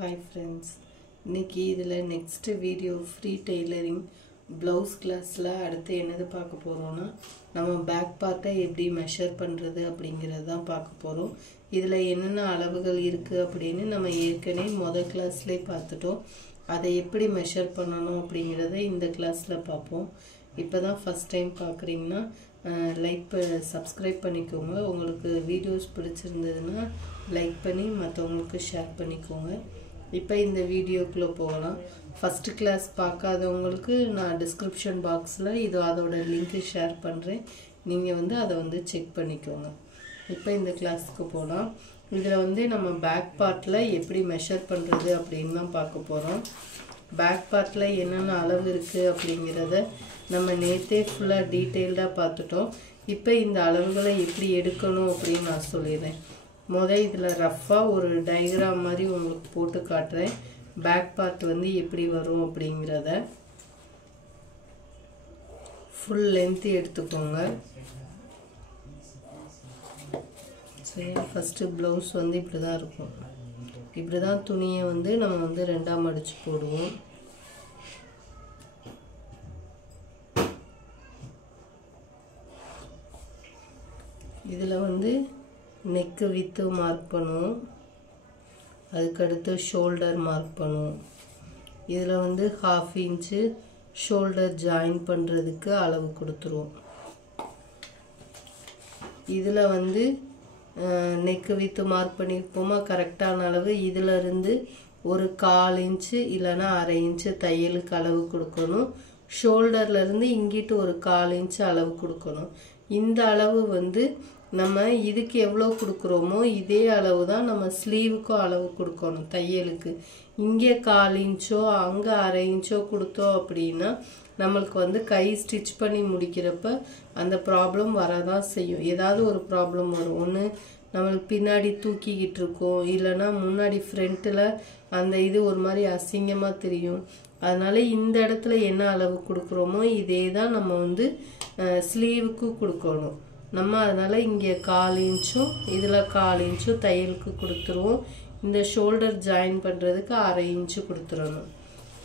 Hi friends, இன்னைக்கு இதில் next video free tailoring blouse classல அடுத்து என்னது பார்க்க போறோம்னா நம்ம back part எப்படி measure பண்றது அப்படிங்கறது தான் பார்க்க போறோம். இதில் என்னென்ன அளவுகள் இருக்கு அப்படினு நம்ம ஏற்கனவே முதல் கிளாஸ்லயே பார்த்துட்டோம். அதை எப்படி measure பண்ணனும் அப்படிங்கறதை இந்த கிளாஸ்ல பார்ப்போம். இப்போதான் first time பார்க்கறீங்கன்னா லைக் subscribe பண்ணிக்கோங்க. உங்களுக்கு வீடியோஸ் பிடிச்சிருந்ததுன்னா லைக் பண்ணி மற்றவங்களுக்கு ஷேர் பண்ணிக்கோங்க. இப்போ இந்த வீடியோக்குள்ள போகலாம். ஃபர்ஸ்ட் கிளாஸ் பார்க்காதவங்களுக்கு நான் டிஸ்கிரிப்ஷன் பாக்ஸில் இது அதோட லிங்க் ஷேர் பண்ணுறேன். நீங்கள் அதை செக் பண்ணிக்கோங்க. இப்போ இந்த கிளாஸுக்கு போகலாம். இதில் நம்ம பேக் பார்ட்டில் எப்படி மெஷர் பண்ணுறது அப்படின்னு தான் பார்க்க போகிறோம். பேக் பார்ட்டில் என்னென்ன அளவு இருக்குது அப்படிங்கிறத நம்ம நேற்றே ஃபுல்லாக டீட்டெயில்டாக பார்த்துட்டோம். இப்போ இந்த அளவுகளை எப்படி எடுக்கணும் அப்படின்னு நான் சொல்லிடுறேன். இதில் ரஃப்பாக ஒரு டயக்ராம் மாதிரி உங்களுக்கு போட்டு காட்டுறேன். பேக் பார்ட் எப்படி வரும் அப்படிங்கிறத ஃபுல் லென்த் எடுத்துக்கோங்க. சரி, ஃபஸ்ட்டு ப்ளவுஸ் இப்படி தான் இருக்கும். இப்படி தான் துணியை நம்ம ரெண்டாம் அடித்து போடுவோம். இதில் நெக்கு வித்து மார்க் பண்ணுவோம். அதுக்கடுத்து ஷோல்டர் மார்க் பண்ணுவோம். இதில் 1/2 இன்ச்சு ஷோல்டர் ஜாயின் பண்ணுறதுக்கு அளவு கொடுத்துருவோம். இதில் நெக்கு வித்து மார்க் பண்ணியிருப்போமா கரெக்டான அளவு. இதிலிருந்து ஒரு 1/4 இன்ச்சு இல்லைன்னா 1/2 இன்ச்சு தையலுக்கு அளவு கொடுக்கணும். ஷோல்டர்லேருந்து இங்கிட்டு ஒரு 1/4 இன்ச்சு அளவு கொடுக்கணும். இந்த அளவு நம்ம இதுக்கு எவ்வளோ கொடுக்குறோமோ இதே அளவு தான் நம்ம ஸ்லீவுக்கும் அளவு கொடுக்கணும். தையலுக்கு இங்கே 1/4 இன்ச்சோ அங்கே 1/2 இன்ச்சோ கொடுத்தோம் அப்படின்னா நம்மளுக்கு கை ஸ்டிச் பண்ணி முடிக்கிறப்ப அந்த ப்ராப்ளம் வரதான் செய்யும். ஏதாவது ஒரு ப்ராப்ளம் வரும். ஒன்று நம்மளுக்கு பின்னாடி தூக்கிக்கிட்டு இருக்கோம், இல்லைன்னா முன்னாடி ஃப்ரண்ட்டில் அந்த இது ஒரு மாதிரி அசிங்கமாக தெரியும். அதனால இந்த இடத்துல என்ன அளவு கொடுக்குறோமோ இதே தான் நம்ம ஸ்லீவுக்கு கொடுக்கணும். நம்ம அதனால இங்கே 1/4 இன்ச்சும் இதில் 1/4 இன்ச்சும் தையலுக்கு கொடுத்துருவோம். இந்த ஷோல்டர் ஜாயின் பண்ணுறதுக்கு 1/2 இன்ச்சு கொடுத்துடணும்.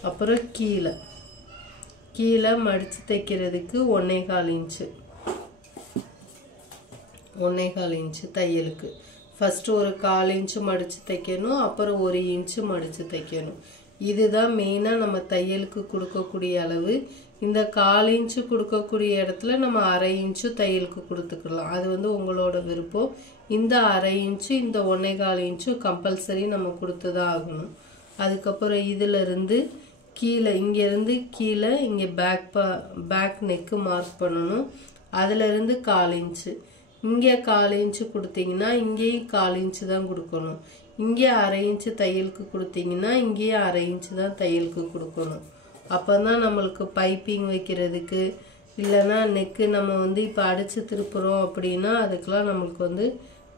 அப்புறம் கீழே மடித்து தைக்கிறதுக்கு 1/4 இன்ச்சு 1/4 இன்ச்சு தையலுக்கு. ஃபஸ்ட்டு ஒரு 1/4 இன்ச்சு மடித்து தைக்கணும், அப்புறம் 1 இன்ச்சு மடித்து தைக்கணும். இதுதான் மெயினாக நம்ம தையலுக்கு கொடுக்கக்கூடிய அளவு. இந்த 1/4 இன்ச்சு கொடுக்கக்கூடிய இடத்துல நம்ம 1/2 இன்ச்சு தையலுக்கு கொடுத்துக்கலாம். அது உங்களோட விருப்பம். இந்த 1/2 இன்ச்சு இந்த 1/4 இன்ச்சு கம்பல்சரி நம்ம கொடுத்து தான் ஆகணும். அதுக்கப்புறம் இதிலிருந்து கீழே இங்கேருந்து கீழே இங்கே பேக் நெக்கு மார்க் பண்ணணும். அதிலிருந்து 1/4 இன்ச்சு இங்கே 1/4 இன்ச்சு கொடுத்தீங்கன்னா இங்கேயும் 1/4 இன்ச்சு தான் கொடுக்கணும். இங்கே 1/2 இன்ச்சு தையலுக்கு கொடுத்தீங்கன்னா இங்கேயும் 1/2 இன்ச்சு தான் தையலுக்கு கொடுக்கணும். அப்போ தான் நம்மளுக்கு பைப்பிங் வைக்கிறதுக்கு இல்லைன்னா நெக்கு நம்ம இப்போ அடித்து திருப்புறோம் அப்படின்னா அதுக்கெலாம் நம்மளுக்கு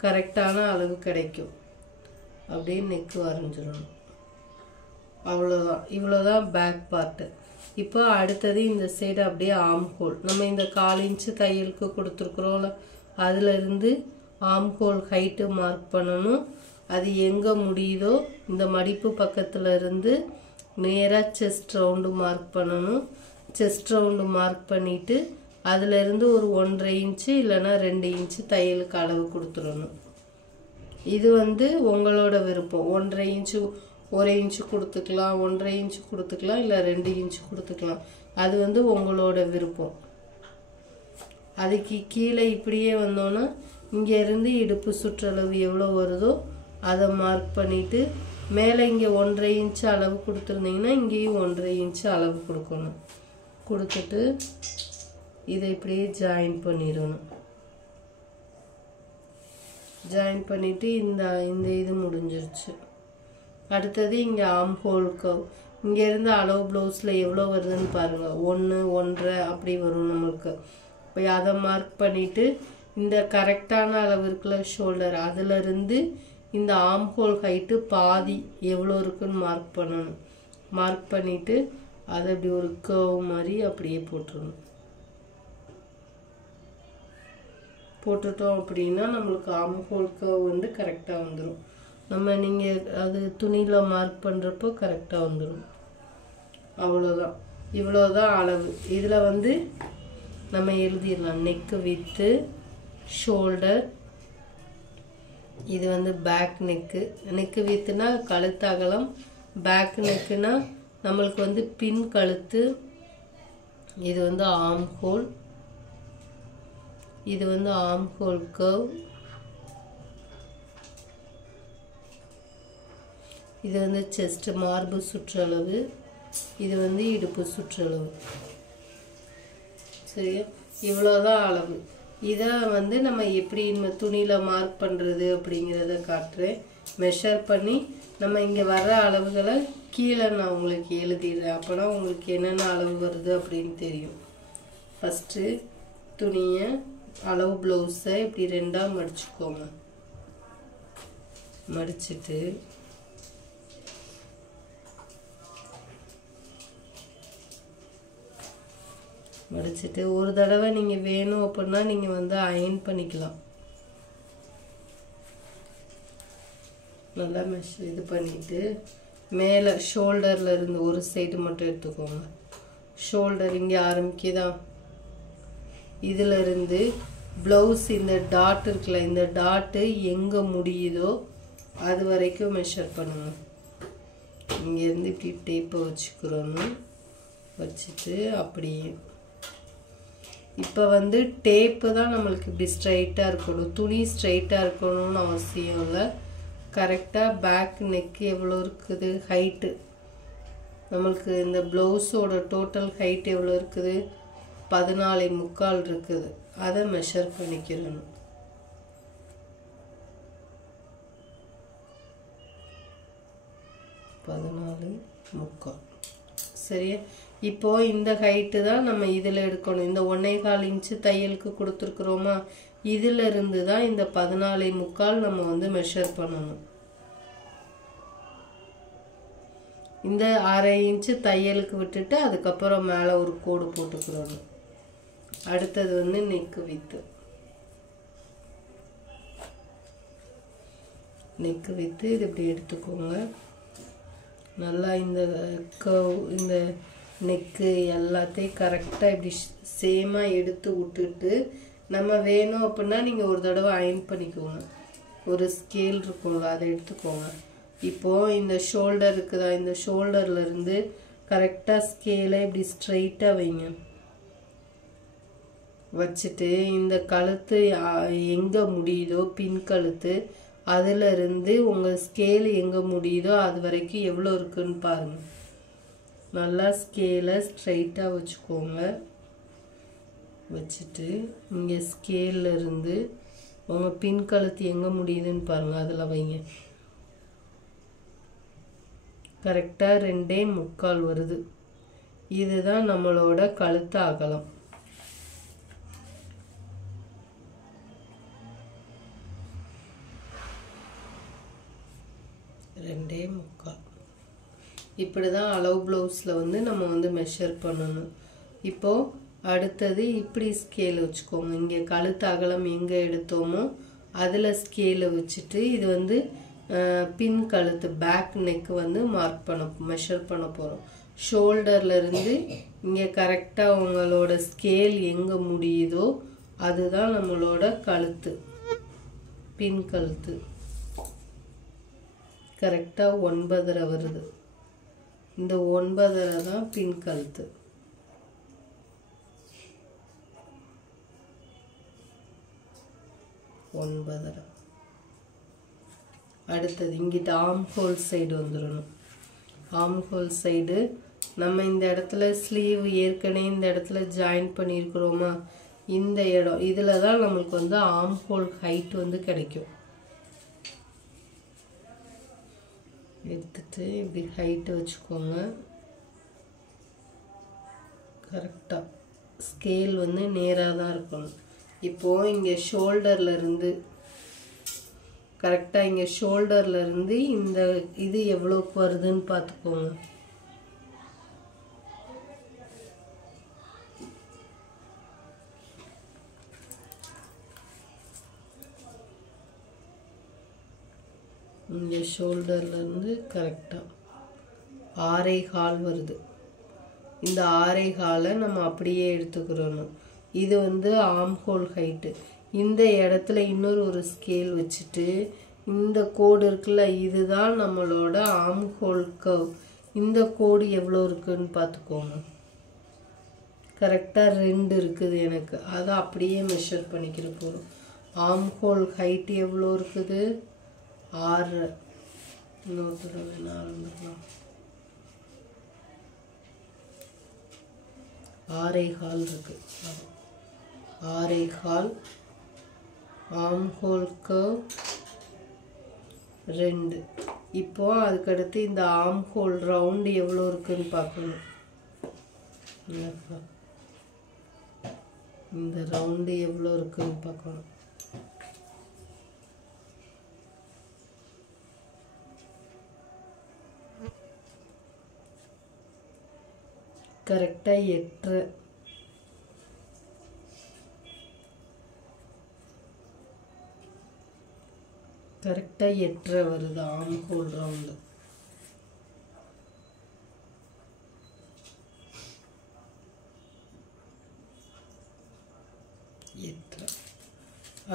கரெக்டான அளவு கிடைக்கும். அப்படியே நெக்கு வரைஞ்சிடணும். அவ்வளோதான். இவ்வளோதான் பேக் பார்ட்டு. இப்போ அடுத்தது இந்த சைடு அப்படியே ஆம் ஹோல். நம்ம இந்த 1/4 இன்ச்சு தையலுக்கு கொடுத்துருக்குறோம்ல, அதிலிருந்து ஆம் ஹோல் ஹைட்டு மார்க் பண்ணணும். அது எங்கே முடியுதோ இந்த மடிப்பு பக்கத்தில் இருந்து நேராக செஸ்ட் ரவுண்டு மார்க் பண்ணணும். செஸ்ட் ரவுண்டு மார்க் பண்ணிவிட்டு அதிலிருந்து ஒரு 1/2 இன்ச்சு இல்லைன்னா 2 இன்ச்சு தையலுக்கு அளவு கொடுத்துடணும். இது உங்களோட விருப்பம். 1/2 இன்ச்சு 1 இன்ச்சு கொடுத்துக்கலாம், 1/2 இன்ச்சு கொடுத்துக்கலாம், இல்லை 2 இன்ச்சு கொடுத்துக்கலாம். அது உங்களோட விருப்பம். அதுக்கு கீழே இப்படியே வந்தோன்னா இங்கேருந்து இடுப்பு சுற்றளவு எவ்வளோ வருதோ அதை மார்க் பண்ணிவிட்டு மேலே இங்கே 1/2 இன்ச்சு அளவு கொடுத்துருந்தீங்கன்னா இங்கேயும் 1/2 இன்ச்சு அளவு கொடுக்கணும். கொடுத்துட்டு இதை இப்படியே ஜாயின் பண்ணிடணும். ஜாயின் பண்ணிவிட்டு இந்த இது முடிஞ்சிருச்சு. அடுத்தது இங்கே ஆம் ஹோல் கவ். இங்கேருந்து அளவு ப்ளவுஸில் எவ்வளோ வருதுன்னு பாருங்கள். 1 1/2 அப்படி வரும் நம்மளுக்கு. இப்போ அதை மார்க் பண்ணிவிட்டு இந்த கரெக்டான அளவு இருக்குல்ல ஷோல்டர், அதிலிருந்து இந்த ஆம் ஹோல் ஹைட்டு பாதி எவ்வளோ இருக்குன்னு மார்க் பண்ணணும். மார்க் பண்ணிவிட்டு அதை அப்படி ஒரு கர்வ் மாதிரி அப்படியே போட்டுருணும். போட்டுட்டோம் அப்படின்னா நம்மளுக்கு ஆம் ஹோல் கர்வ் கரெக்டாக வந்துடும். நம்ம நீங்கள் அது துணியில் மார்க் பண்ணுறப்போ கரெக்டாக வந்துடும். அவ்வளோதான், இவ்வளோதான் அளவு. இதில் வந்து நம்ம எழுதிடலாம். நெக்கு வித்து, ஷோல்டர், இது வந்து பேக் நெக்கு. நெக்கு வித்துனா கழுத்து அகலம், பேக் நெக்குனா நம்மளுக்கு வந்து பின் கழுத்து. இது வந்து ஆர்ம் ஹோல், இது வந்து ஆர்ம் ஹோல் கர்வ், இது வந்து செஸ்ட் மார்பு சுற்றளவு, இது வந்து இடுப்பு சுற்றளவு. சரியா, இவ்வளோதான் அளவு. இதை வந்து நம்ம எப்படி துணியில் மார்க் பண்ணுறது அப்படிங்கிறத காட்டுறேன். மெஷர் பண்ணி நம்ம இங்கே வர்ற அளவுகளை கீழே நான் உங்களுக்கு எழுதிடுறேன். அப்போனா உங்களுக்கு என்னென்ன அளவு வருது அப்படின்னு தெரியும். ஃபஸ்ட்டு துணியை அளவு ப்ளவுஸை இப்படி ரெண்டாக மடிச்சுக்கோங்க. மடிச்சுட்டு ஒரு தடவை நீங்கள் வேணும் அப்படின்னா நீங்கள் வந்து அயன் பண்ணிக்கலாம். நல்லா இது பண்ணிவிட்டு மேலே ஷோல்டரில் இருந்து ஒரு சைடு மட்டும் எடுத்துக்கோங்க. ஷோல்டர் இங்கே ஆரம்பிக்குதா, இதில் இருந்து ப்ளவுஸ் இந்த டாட் இருக்குல்ல, இந்த டாட்டு எங்கே முடியுதோ அது வரைக்கும் மெஷர் பண்ணுங்க. இங்கேருந்து இப்படி டேப்பை வச்சுக்கிறோன்னு வச்சுட்டு அப்படியே. இப்போ வந்து டேப்பு தான் நம்மளுக்கு இப்படி ஸ்ட்ரைட்டாக இருக்கணும். துணி ஸ்ட்ரைட்டாக இருக்கணும்னு அவசியம் இல்லை. கரெக்டாக பேக் நெக் எவ்வளோ இருக்குது ஹைட்டு, நம்மளுக்கு இந்த ப்ளவுஸோட டோட்டல் ஹைட் எவ்வளோ இருக்குது, 14.25 இருக்குது. அதை மெஷர் பண்ணிக்கிறணும். 14.25. சரியா, இப்போ இந்த ஹைட்டு தான் நம்ம இதில் எடுக்கணும். இந்த 1.25 இன்ச்சு தையலுக்கு கொடுத்துருக்குறோமா, இதில் இருந்து தான் இந்த 14.25 நம்ம வந்து மெஷர் பண்ணணும். இந்த 1/2 இன்ச்சு தையலுக்கு விட்டுட்டு அதுக்கப்புறம் மேலே ஒரு கோடு போட்டுக்கிறோம். அடுத்தது வந்து நெக்கு வித்து. நெக்கு வித்து இது இப்படி எடுத்துக்கோங்க. நல்லா இந்த கர்வ், இந்த நெக்கு எல்லாத்தையும் கரெக்டாக இப்படி சேமாக எடுத்து விட்டுட்டு நம்ம வேணும் அப்படின்னா நீங்கள் ஒரு தடவை அயன் பண்ணிக்கோங்க. ஒரு ஸ்கேல் இருக்குங்க, அதை எடுத்துக்கோங்க. இப்போது இந்த ஷோல்டர் இருக்குதா, இந்த ஷோல்டர்லேருந்து கரெக்டாக ஸ்கேலை இப்படி ஸ்ட்ரைட்டாக வைங்க. வச்சுட்டு இந்த கழுத்து எங்கே முடியுதோ பின் கழுத்து, அதில் இருந்து உங்கள் ஸ்கேல் எங்கே முடியுதோ அது வரைக்கும் எவ்வளோ இருக்குன்னு பாருங்கள். நல்லா ஸ்கேலை ஸ்ட்ரைட்டாக வச்சுக்கோங்க. வச்சுட்டு இங்கே ஸ்கேலில் இருந்து உங்கள் பின் கழுத்து எங்கே முடியுதுன்னு பாருங்கள், அதில் வைங்க. கரெக்டாக 2.25 வருது. இதுதான் நம்மளோட கழுத்து அகலம். இப்படி தான் அளவு ப்ளவுஸில் வந்து நம்ம வந்து மெஷர் பண்ணணும். இப்போது அடுத்தது இப்படி ஸ்கேல் வச்சுக்கோங்க. இங்கே கழுத்து அகலம் எங்கே எடுத்தோமோ அதில் ஸ்கேலை வச்சுட்டு இது வந்து பின் கழுத்து பேக் நெக் வந்து மெஷர் பண்ண போகிறோம். ஷோல்டர்லேருந்து இங்கே கரெக்டாக உங்களோட ஸ்கேல் எங்கே முடியுதோ அதுதான் நம்மளோட கழுத்து, பின் கழுத்து. கரெக்டாக 9.5 வருது. இந்த 9.5 தான் பின் கழுத்து. அடுத்தது இங்கிட்ட ஆர்ம் ஹோல் சைடு வந்துடணும். ஆர்ம் ஹோல் சைடு நம்ம இந்த இடத்துல ஸ்லீவ் ஏற்கனவே இந்த இடத்துல ஜாயின் பண்ணியிருக்கிறோமா, இந்த இடம் இதில் தான் நம்மளுக்கு வந்து ஆர்ம் ஹோல் ஹைட் வந்து கிடைக்கும். எடுத்துட்டு இப்படி ஹைட்டு வச்சுக்கோங்க. கரெக்டாக ஸ்கேல் வந்து நேராக தான் இருக்கணும். இப்போது இங்கே ஷோல்டர்லேருந்து கரெக்டாக இங்கே ஷோல்டர்லேருந்து இந்த இது எவ்வளோக்கு வருதுன்னு பார்த்துக்கோங்க. இங்கே ஷோல்டர்லேருந்து கரெக்டாக 6.25 வருது. இந்த 6.25 நம்ம அப்படியே எடுத்துக்கிறோம். இது வந்து ஆர்ம் ஹோல் ஹைட்டு. இந்த இடத்துல இன்னொரு ஒரு ஸ்கேல் வச்சுட்டு இந்த கோடு இருக்குல்ல, இதுதான் நம்மளோட ஆர்ம் ஹோல் கர்வ். இந்த கோடு எவ்வளோ இருக்குன்னு பார்த்துக்கோங்க. கரெக்டாக 2 இருக்குது எனக்கு. அதை அப்படியே மெஷர் பண்ணிக்கிற போகிறோம். ஆர்ம் ஹோல் ஹைட் எவ்வளோ இருக்குது? 6. இன்னொருத்தர வேணா ஆரம்பிக்கலாம். 6.25 இருக்கு. 6.25 ஆர்ம் ஹோல் கர்வ் 2. இப்போ அதுக்கடுத்து இந்த ஆர்ம் ஹோல் ரவுண்டு எவ்வளோ இருக்குன்னு பார்க்கணும். இந்த ரவுண்டு எவ்வளோ இருக்குன்னு பார்க்கணும். கரெக்டாக 8. கரெக்டாக 8 வருது ஆர்ம் ஹோல் ரவுண்டு.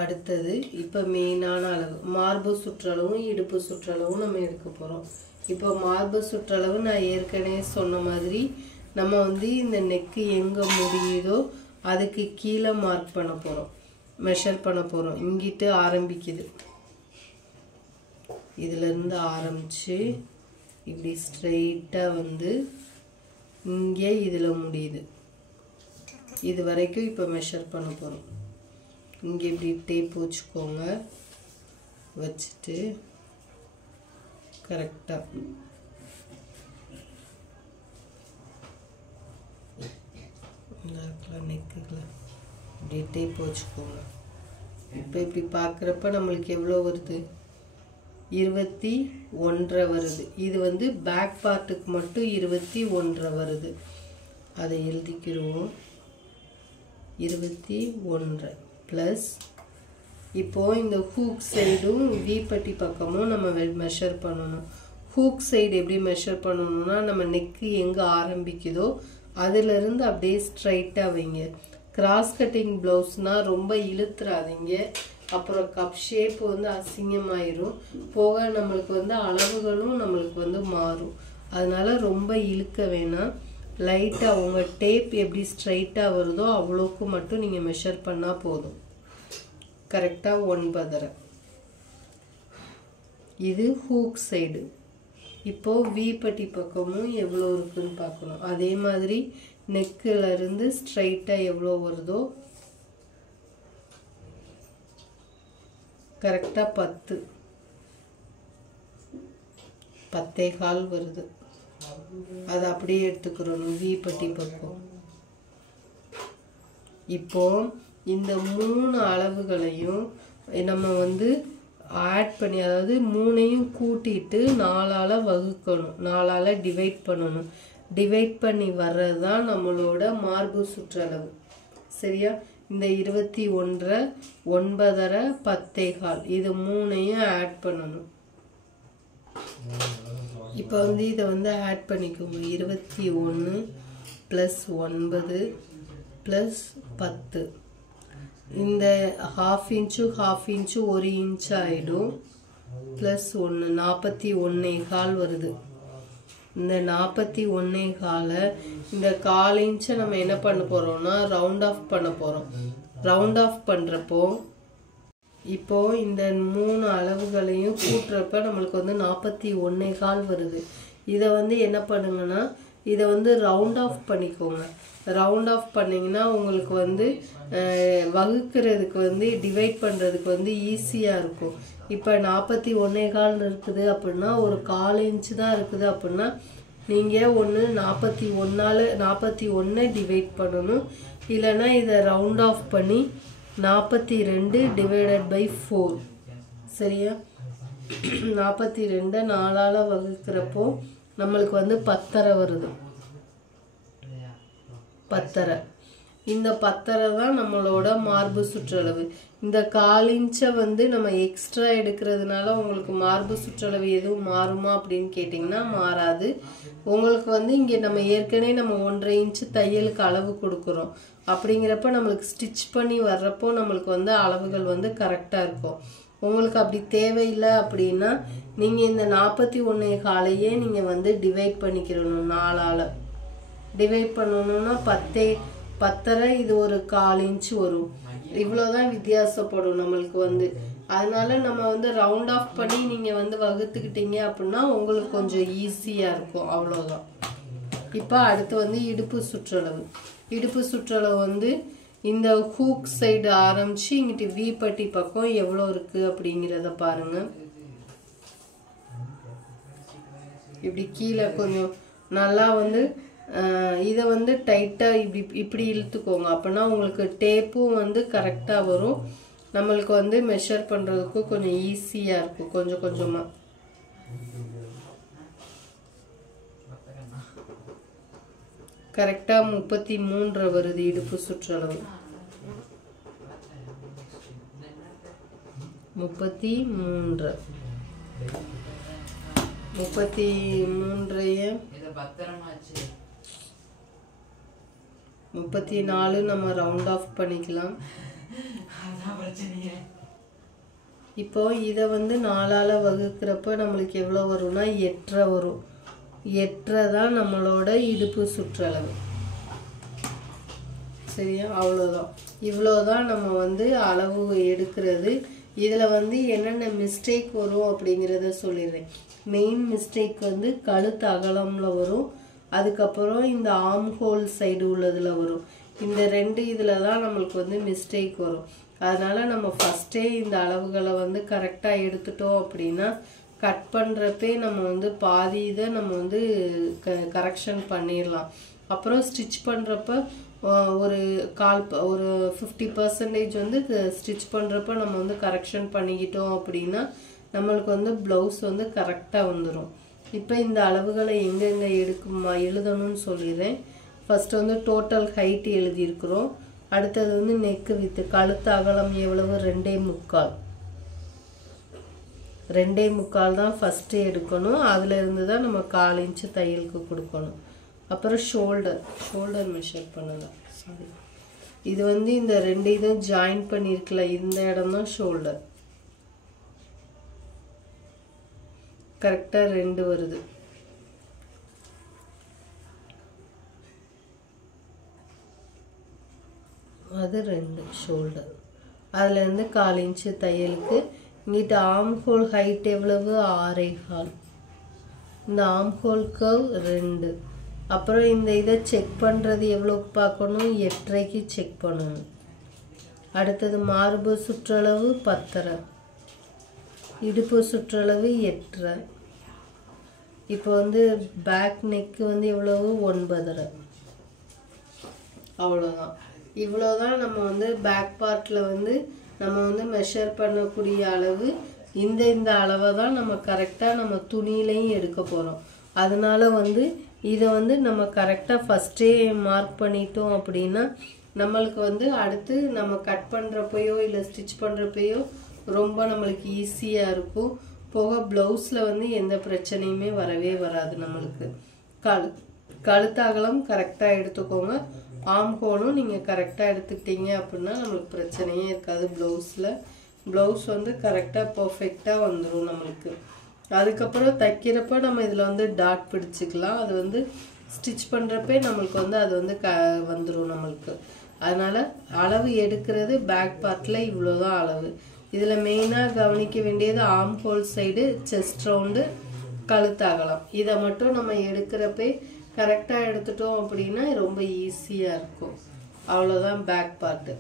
அடுத்தது இப்போ மெயினான அளவு மார்பு சுற்றளவும் இடுப்பு சுற்றளவும் நம்ம எடுக்க போகிறோம். இப்போ மார்பு சுற்றளவு நான் ஏற்கனவே சொன்ன மாதிரி நம்ம வந்து இந்த நெக்கு எங்கே முடியுதோ அதுக்கு கீழே மார்க் பண்ண போகிறோம், மெஷர் பண்ண போகிறோம். இங்கிட்டு ஆரம்பிக்குது, இதிலேருந்து ஆரம்பித்து இப்படி ஸ்ட்ரெயிட்டாக வந்து இங்கே இதில் முடியுது. இது வரைக்கும் இப்போ மெஷர் பண்ண போகிறோம். இங்கே இப்படி டேப் வச்சுக்கோங்க, வச்சுட்டு கரெக்டாக நெக்குல இப்படி டேப் வச்சுக்கோங்க. இப்போ இப்படி பார்க்குறப்ப நம்மளுக்கு எவ்வளோ வருது? 21 வருது. இது வந்து பேக் பார்ட்டுக்கு மட்டும் 21 வருது. அதை எழுதிக்கிறோம். 21 ப்ளஸ் இப்போது இந்த ஹூக் சைடும் வீப்பட்டி பக்கமும் நம்ம மெஷர் பண்ணணும். ஹூக் சைடு எப்படி மெஷர் பண்ணணும்னா நம்ம நெக்கு எங்கே ஆரம்பிக்குதோ அதிலிருந்து அப்படியே ஸ்ட்ரைட்டாக வைங்க. கிராஸ் கட்டிங் ப்ளவுஸ்னால் ரொம்ப இழுத்துறாதீங்க, அப்புறம் கப் ஷேப் வந்து அசிங்கமாயிரும். போக நம்மளுக்கு வந்து அளவுகளும் நம்மளுக்கு வந்து மாறும். அதனால ரொம்ப இழுக்க வேணாம். லைட்டாக உங்கள் டேப் எப்படி ஸ்ட்ரைட்டாக வருதோ அவ்வளோக்கு மட்டும் நீங்கள் மெஷர் பண்ணால் போதும். கரெக்டாக 9. இது ஹூக் சைடு. இப்போது வீப்பட்டி பக்கமும் எவ்வளோ இருக்குன்னு பார்க்கணும். அதே மாதிரி நெக்கில் இருந்து ஸ்ட்ரைட்டாக எவ்வளோ வருதோ கரெக்டாக 10, 10.25 வருது. அதை அப்படியே எடுத்துக்கிறோம் வீப்பட்டி பக்கம். இப்போ இந்த 3 அளவுகளையும் நம்ம வந்து ஆட் பண்ணி, அதாவது 3ஐயும் கூட்டிட்டு 4ஆல் வகுக்கணும், 4ஆல் டிவைட் பண்ணணும். டிவைட் பண்ணி வர்றது தான் நம்மளோட மார்பு சுற்றளவு. சரியா? இந்த 21, 9, 10.25 இது 3ஐயும் ஆட் பண்ணணும். இப்போ வந்து இதை வந்து ஆட் பண்ணிக்கோங்க. 21 + 9 + 10. இந்த 1/2 இன்ச்சு 1/2 இன்ச்சு 1 இன்ச் ஆகிடும். ப்ளஸ் 1 41.25 வருது. இந்த 41.25 இந்த 1/4 இன்ச்சை நம்ம என்ன பண்ண போகிறோம்னா ரவுண்ட் ஆஃப் பண்ண போகிறோம். ரவுண்ட் ஆஃப் பண்ணுறப்போ இப்போது இந்த 3 அளவுகளையும் கூட்டுறப்ப நம்மளுக்கு வந்து 41.25 வருது. இதை வந்து என்ன பண்ணுங்கன்னா இதை வந்து ரவுண்ட் ஆஃப் பண்ணிக்கோங்க. ரவுண்ட் ஆஃப் பண்ணிங்கன்னா உங்களுக்கு வந்து வகுக்கிறதுக்கு வந்து டிவைட் பண்ணுறதுக்கு வந்து ஈஸியாக இருக்கும். இப்போ 41.25 இருக்குது அப்படின்னா ஒரு 1/4 இன்ச்சு தான் இருக்குது அப்படின்னா நீங்கள் ஒன்று 41 டிவைட் பண்ணணும். இல்லைன்னா இதை ரவுண்ட் ஆஃப் பண்ணி 42 / 4. சரியா? 42 4ஆல் வகுக்கிறப்போ நம்மளுக்கு வந்து 10.5 வருது. 10.5 இந்த 10.5 தான் நம்மளோட மார்பு சுற்றளவு. இந்த 1/4 இன்ச்சை வந்து நம்ம எக்ஸ்ட்ரா எடுக்கிறதுனால உங்களுக்கு மார்பு சுற்றளவு எதுவும் மாறுமா அப்படின்னு கேட்டிங்கன்னா மாறாது. உங்களுக்கு வந்து இங்கே நம்ம ஏற்கனவே நம்ம 1.5 இன்ச்சு தையலுக்கு அளவு கொடுக்குறோம். அப்படிங்கிறப்ப நம்மளுக்கு ஸ்டிச் பண்ணி வர்றப்போ நம்மளுக்கு வந்து அளவுகள் வந்து கரெக்டாக இருக்கும். உங்களுக்கு அப்படி தேவையில்லை அப்படின்னா நீங்கள் இந்த 41.25 நீங்கள் வந்து டிவைட் பண்ணிக்கிறணும். 4ஆல் டிவைட் பண்ணணும்னா 10.5 இது ஒரு 1/4 இன்ச்சு வரும். இவ்வளோதான் வித்தியாசப்படும் நம்மளுக்கு வந்து. அதனால நம்ம வந்து ரவுண்ட் ஆஃப் பண்ணி நீங்கள் வந்து வகுத்துக்கிட்டீங்க அப்படின்னா உங்களுக்கு கொஞ்சம் ஈஸியாக இருக்கும். அவ்வளோதான். இப்போ அடுத்து வந்து இடுப்பு சுற்றளவு. இடுப்பு சுற்றளவு வந்து இந்த ஹூக் சைடு ஆரம்பிச்சு இங்கிட்டு வி பட்டி பக்கம் எவ்வளோ இருக்கு அப்படிங்கிறத பாருங்க. இப்படி கீழே கொஞ்சம் நல்லா வந்து இதை வந்து டைட்டாக இப்படி இழுத்துக்கோங்க. அப்படின்னா உங்களுக்கு டேப்பும் வந்து கரெக்டாக வரும். நம்மளுக்கு வந்து மெஷர் பண்ணுறதுக்கு கொஞ்சம் ஈஸியாக இருக்கும். கொஞ்சம் கொஞ்சமாக கரெக்டாக 33 வருது இடுப்பு சுற்றளவு. 33 34 நம்ம ரவுண்ட் ஆஃப் பண்ணிக்கலாம். இப்போ இதை வந்து 4ஆல் வகுக்கிறப்ப நம்மளுக்கு எவ்வளோ வரும்னா 8.5 வரும். 8.5 தான் நம்மளோட இடுப்பு சுற்றளவு. சரியா? அவ்வளோதான். இவ்வளோதான் நம்ம வந்து அளவு எடுக்கிறது. இதில் வந்து என்னென்ன மிஸ்டேக் வரும் அப்படிங்கிறத சொல்லிடுறேன். மெயின் மிஸ்டேக் வந்து கழுத்து அகலம்ல வரும். அதுக்கப்புறம் இந்த ஆர்ம் ஹோல் சைடு உள்ளதில் வரும். இந்த 2 இதில் தான் நம்மளுக்கு வந்து மிஸ்டேக் வரும். அதனால நம்ம ஃபஸ்ட்டே இந்த அளவுகளை வந்து கரெக்டாக எடுத்துட்டோம் அப்படின்னா கட் பண்ணுறப்பே நம்ம வந்து பாதி இதை நம்ம வந்து கரெக்ஷன் பண்ணிடலாம். அப்புறம் ஸ்டிச் பண்ணுறப்ப ஒரு 50% வந்து ஸ்டிச் பண்ணுறப்ப நம்ம வந்து கரெக்ஷன் பண்ணிக்கிட்டோம் அப்படின்னா நம்மளுக்கு வந்து ப்ளவுஸ் வந்து கரெக்டாக வந்துடும். இப்போ இந்த அளவுகளை எங்கெங்கே எழுதணும்னு சொல்லிடுறேன். ஃபஸ்ட்டு வந்து டோட்டல் ஹைட் எழுதியிருக்கிறோம். அடுத்தது வந்து நெக்கு வித்து கழுத்து அகலம் எவ்வளவு 2.25 தான் ஃபஸ்ட்டு எடுக்கணும். அதில் இருந்து தான் நம்ம 1/4 இன்ச்சு தையலுக்கு கொடுக்கணும். அப்புறம் ஷோல்டர் மெஷர் பண்ணலாம். சாரி, இது வந்து இந்த 2 இதுவும் ஜாயின் பண்ணியிருக்கல, இந்த இடம் தான் ஷோல்டர். கரெக்டாக 2 வருது. அது 2 ஷோல்டர். அதுலேருந்து 1/4 இன்ச்சு தையலுக்கு. இங்கிட்ட ஆர்ம் ஹோல் ஹைட் எவ்வளவு 6.25. இந்த ஆர்ம் ஹோல் கர்வ் 2. அப்புறம் இந்த இதை செக் பண்ணுறது எவ்வளோக்கு பார்க்கணும் 8.5க்கு செக் பண்ணணும். அடுத்தது மார்பு சுற்றளவு 10.5, இடுப்பு சுற்றளவு 8.5. இப்போ வந்து பேக் நெக்கு வந்து எவ்வளவு 9.5. அவ்வளோதான். இவ்வளோதான் நம்ம வந்து பேக் பார்ட்டில் வந்து நம்ம வந்து மெஷர் பண்ணக்கூடிய அளவு. இந்த அளவை தான் நம்ம கரெக்டாக நம்ம துணியிலையும் எடுக்க போகிறோம். அதனால வந்து இதை வந்து நம்ம கரெக்டாக ஃபஸ்ட்டே மார்க் பண்ணிட்டோம் அப்படின்னா நம்மளுக்கு வந்து அடுத்து நம்ம கட் பண்ணுறப்பையோ இல்லை ஸ்டிச் பண்ணுறப்பையோ ரொம்ப நம்மளுக்கு ஈஸியாக இருக்கும். போக ப்ளவுஸில் வந்து எந்த பிரச்சனையுமே வரவே வராது நம்மளுக்கு. கழுத்து அகலம் கரெக்டாக எடுத்துக்கோங்க. ஆர்ம் ஹோலும் நீங்கள் கரெக்டாக எடுத்துக்கிட்டீங்க அப்படின்னா நம்மளுக்கு பிரச்சனையே இருக்காது. ப்ளவுஸ் வந்து கரெக்டாக பர்ஃபெக்டாக வந்துடும் நம்மளுக்கு. அதுக்கப்புறம் தைக்கிறப்ப நம்ம இதில் வந்து டாட் பிடிச்சிக்கலாம். அது வந்து ஸ்டிச் பண்ணுறப்பே நம்மளுக்கு வந்து அது வந்து வந்துடும் நம்மளுக்கு. அதனால் அளவு எடுக்கிறது பேக் பார்ட்டில் இவ்வளோதான் அளவு. இதில் மெயினாக கவனிக்க வேண்டியது arm whole side, chest round, கழுத்து அகலம். இதை மட்டும் நம்ம எடுக்கிறப்பே கரெக்டாக எடுத்துட்டோம் அப்படின்னா ரொம்ப ஈஸியாக இருக்கும். அவ்வளோதான் பேக் பார்ட்டு.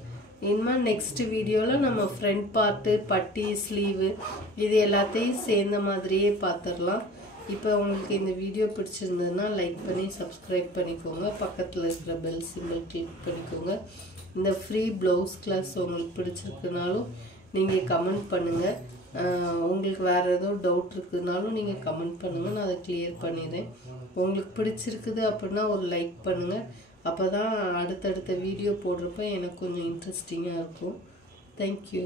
இனிமேல் நெக்ஸ்ட் வீடியோவில் நம்ம ஃப்ரண்ட் பார்ட்டு, பட்டி, ஸ்லீவு இது எல்லாத்தையும் சேர்ந்த மாதிரியே பார்த்துடலாம். இப்போ உங்களுக்கு இந்த வீடியோ பிடிச்சிருந்ததுன்னா லைக் பண்ணி சப்ஸ்கிரைப் பண்ணிக்கோங்க. பக்கத்தில் இருக்கிற பெல் சிம்பிள் கிளிக் பண்ணிக்கோங்க. இந்த ஃப்ரீ ப்ளவுஸ் கிளாஸ் உங்களுக்கு பிடிச்சிருக்குனாலும் நீங்கள் கமெண்ட் பண்ணுங்கள். உங்களுக்கு வேறு ஏதோ டவுட் இருக்குதுனாலும் நீங்கள் கமெண்ட் பண்ணுங்கள், நான் அதை கிளியர் பண்ணிடுறேன். உங்களுக்கு பிடிச்சிருக்குது அப்படின்னா ஒரு லைக் பண்ணுங்கள். அப்போ தான் அடுத்தடுத்த வீடியோ போடுறப்ப எனக்கு கொஞ்சம் இன்ட்ரெஸ்டிங்காக இருக்கும். தேங்க்யூ.